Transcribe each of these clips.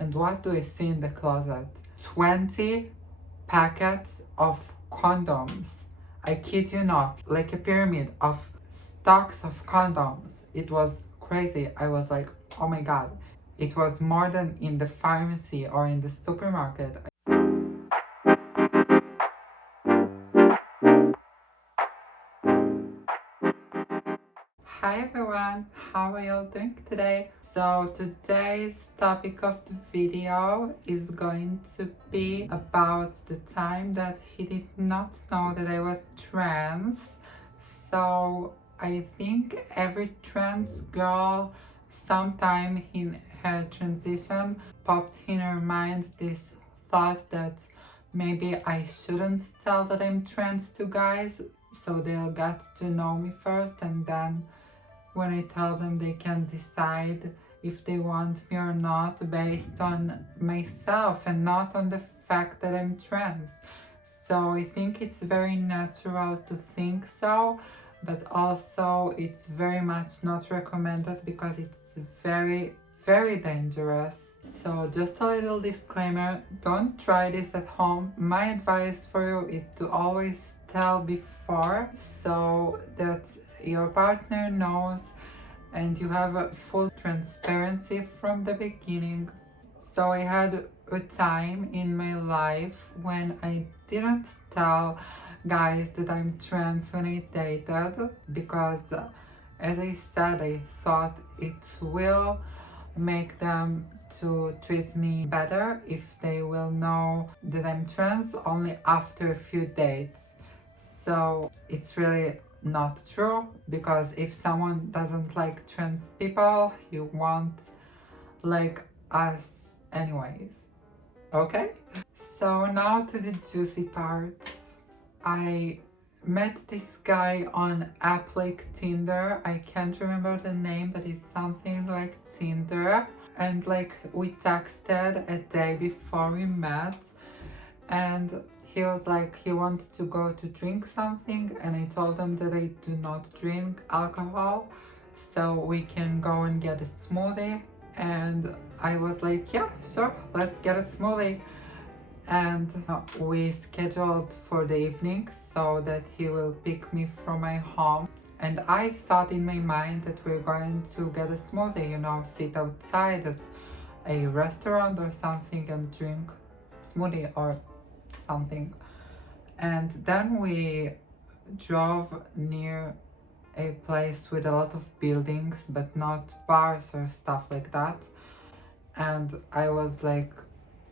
And what do I see in the closet? 20 packets of condoms. I kid you not, like a pyramid of stocks of condoms. It was crazy. I was like, oh my god. It was more than in the pharmacy or in the supermarket. Hi everyone, how are you all doing today? So today's topic of the video is going to be about the time that he did not know that I was trans. So I think every trans girl sometime in her transition popped in her mind this thought that maybe I shouldn't tell that I'm trans to guys, so they'll get to know me first, and then when I tell them, they can decide if they want me or not based on myself and not on the fact that I'm trans. So I think it's very natural to think so, but also it's very much not recommended because it's very, very dangerous. So just a little disclaimer, don't try this at home. My advice for you is to always tell before so that your partner knows and you have a full transparency from the beginning. So I had a time in my life when I didn't tell guys that I'm trans when I dated because as I said, I thought it will make them to treat me better if they will know that I'm trans only after a few dates. So it's really not true, because if someone doesn't like trans people, he won't like us anyways. Okay? So now to the juicy parts. I met this guy on app like Tinder. I can't remember the name, but it's something like Tinder. And like we texted a day before we met, and he was like he wanted to go to drink something, and I told him that I do not drink alcohol, so we can go and get a smoothie. And I was like, yeah, sure, let's get a smoothie. And we scheduled for the evening so that he will pick me from my home. And I thought in my mind that we're going to get a smoothie, you know, sit outside at a restaurant or something and drink smoothie or something. And then we drove near a place with a lot of buildings, but not bars or stuff like that. And I was like,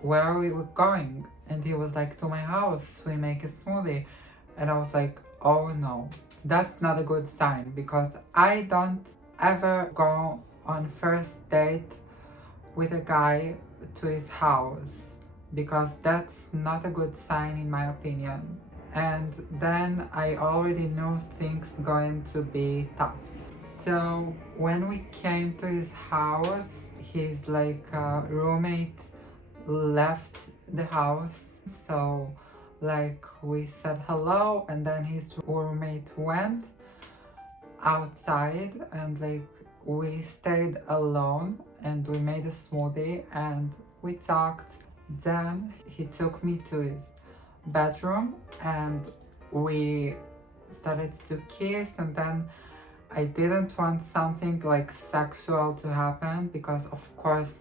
where are we going? And he was like, to my house, we make a smoothie. And I was like, oh no, that's not a good sign, because I don't ever go on first date with a guy to his house, because that's not a good sign in my opinion. And then I already knew things going to be tough. So when we came to his house, his like roommate left the house. So like we said hello, and then his roommate went outside, and like we stayed alone and we made a smoothie and we talked. Then he took me to his bedroom and we started to kiss, and then I didn't want something like sexual to happen, because of course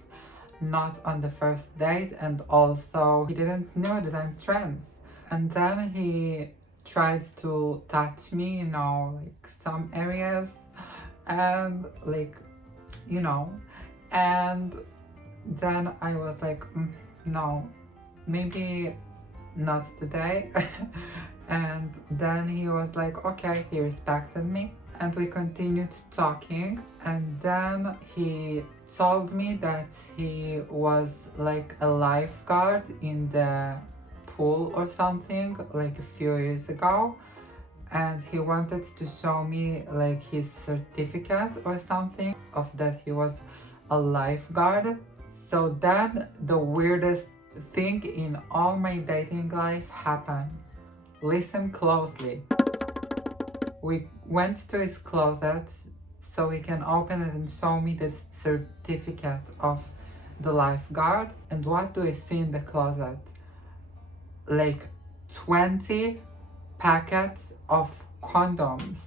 not on the first date, and also he didn't know that I'm trans. And then he tried to touch me, you know, like some areas, and like, you know, and then I was like, no, maybe not today. And then he was like, okay, he respected me, and we continued talking. And then he told me that he was like a lifeguard in the pool or something like a few years ago, and he wanted to show me like his certificate or something of that he was a lifeguard. So then the weirdest thing in all my dating life happened. Listen closely. We went to his closet so he can open it and show me the certificate of the lifeguard, and what do I see in the closet? Like 20 packets of condoms.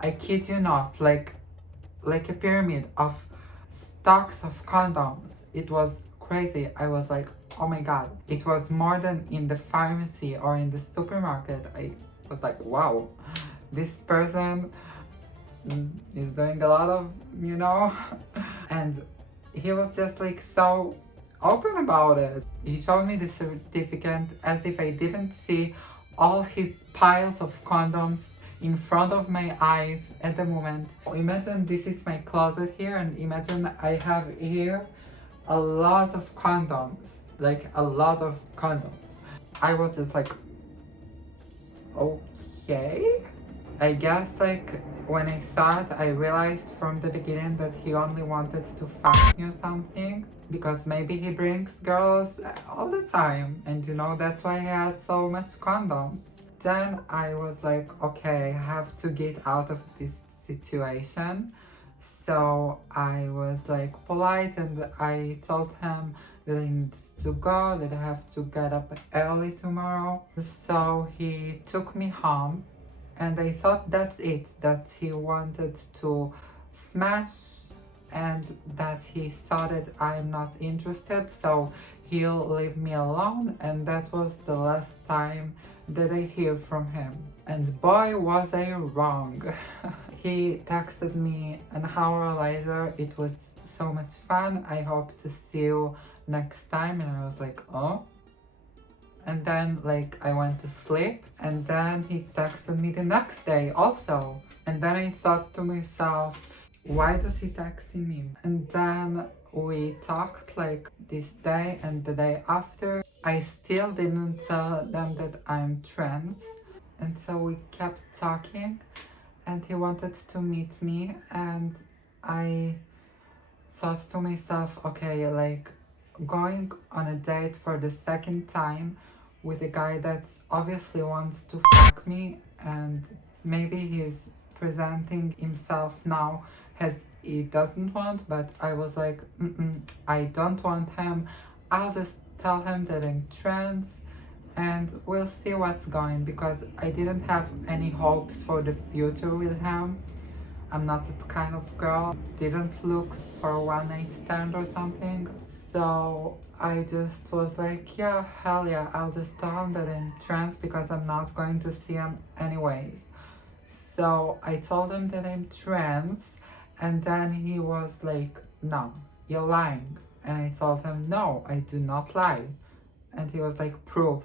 I kid you not, like a pyramid of stocks of condoms. It was crazy. I was like, oh my god. It was more than in the pharmacy or in the supermarket. I was like, wow, this person is doing a lot of, and he was just like so open about it. He showed me the certificate as if I didn't see all his piles of condoms in front of my eyes at the moment. Imagine this is my closet here, and imagine I have here a lot of condoms, like a lot of condoms. I was just like, okay. I guess like when I saw it, I realized from the beginning that he only wanted to fuck me or something, because maybe he brings girls all the time, and that's why he had so much condoms. Then I was like, okay, I have to get out of this situation. So I was like polite, and I told him that I need to go, that I have to get up early tomorrow. So he took me home, and I thought that's it, that he wanted to smash and that he saw that I'm not interested, so he'll leave me alone, and that was the last time that I hear from him. And boy, was I wrong. He texted me an hour later. It was so much fun. I hope to see you next time. And I was like, oh. And then like I went to sleep, and then he texted me the next day also. And then I thought to myself, why does he texting me? And then we talked like this day and the day after. I still didn't tell them that I'm trans, and so we kept talking, and he wanted to meet me, and I thought to myself, okay, like going on a date for the second time with a guy that obviously wants to fuck me, and maybe he's presenting himself now as he doesn't want, but I was like, I don't want him. I'll just tell him that I'm trans, and we'll see what's going, because I didn't have any hopes for the future with him. I'm not that kind of girl. Didn't look for a one night stand or something. So I just was like, yeah, hell yeah, I'll just tell him that I'm trans, because I'm not going to see him anyway. So I told him that I'm trans, and then he was like, no, you're lying. And I told him, no, I do not lie. And he was like, prove.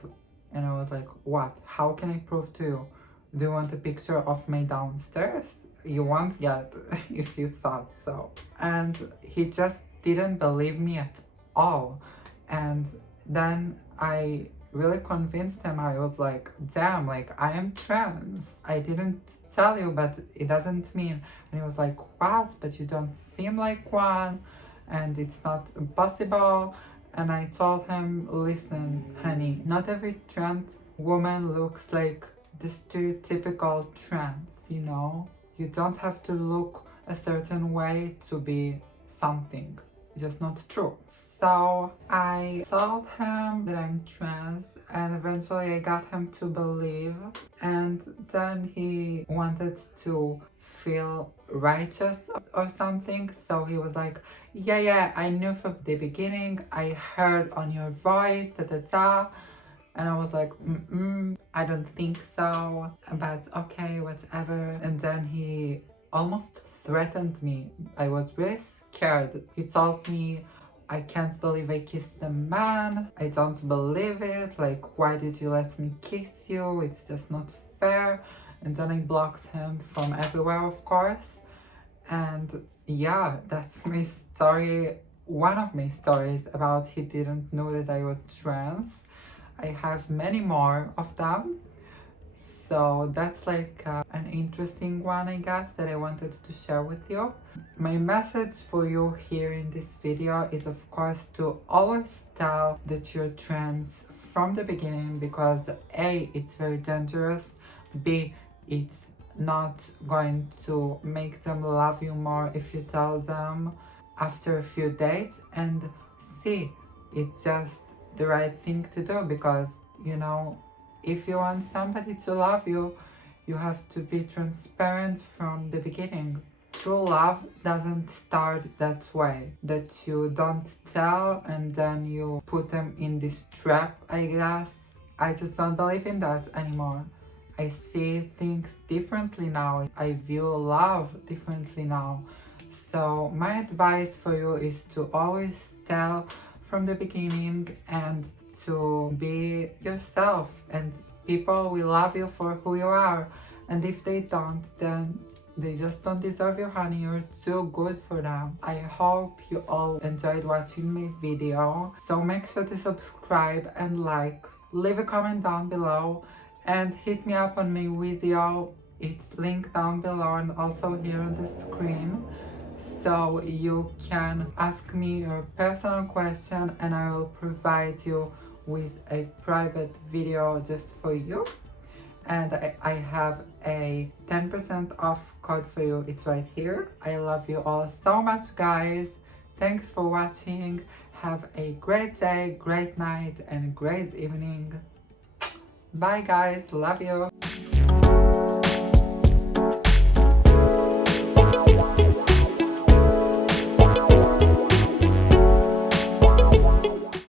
And I was like, what? How can I prove to you? Do you want a picture of me downstairs? You won't get if you thought so. And he just didn't believe me at all. And then I really convinced him. I was like, damn, like I am trans. I didn't tell you, but it doesn't mean. And he was like, what? But you don't seem like one, and it's not impossible. And I told him, listen, honey, not every trans woman looks like the stereotypical trans, You don't have to look a certain way to be something. It's just not true. So I told him that I'm trans, and eventually I got him to believe. And then he wanted to feel righteous or something. So he was like, yeah, I knew from the beginning. I heard on your voice, da. And I was like, I don't think so, but okay, whatever. And then he almost threatened me. I was really scared. He told me, I can't believe I kissed a man. I don't believe it. Like, why did you let me kiss you? It's just not fair. And then I blocked him from everywhere, of course. And yeah, that's my story. One of my stories about he didn't know that I was trans. I have many more of them. So that's like an interesting one, I guess, that I wanted to share with you. My message for you here in this video is, of course, to always tell that you're trans from the beginning, because A, it's very dangerous, B, it's not going to make them love you more if you tell them after a few dates, and see. It's just the right thing to do, because you know, if you want somebody to love you, you have to be transparent from the beginning. True love doesn't start that way, that you don't tell and then you put them in this trap, I guess. I just don't believe in that anymore. I see things differently now. I view love differently now. So my advice for you is to always tell from the beginning and to be yourself, and people will love you for who you are. And if they don't, then they just don't deserve your honey. You're too good for them. I hope you all enjoyed watching my video. So make sure to subscribe and like. Leave a comment down below and hit me up on my wisio. It's linked down below and also here on the screen. So you can ask me your personal question and I will provide you with a private video just for you. And I have a 10% off code for you. It's right here. I love you all so much, guys. Thanks for watching. Have a great day, great night, and great evening. Bye, guys. Love you.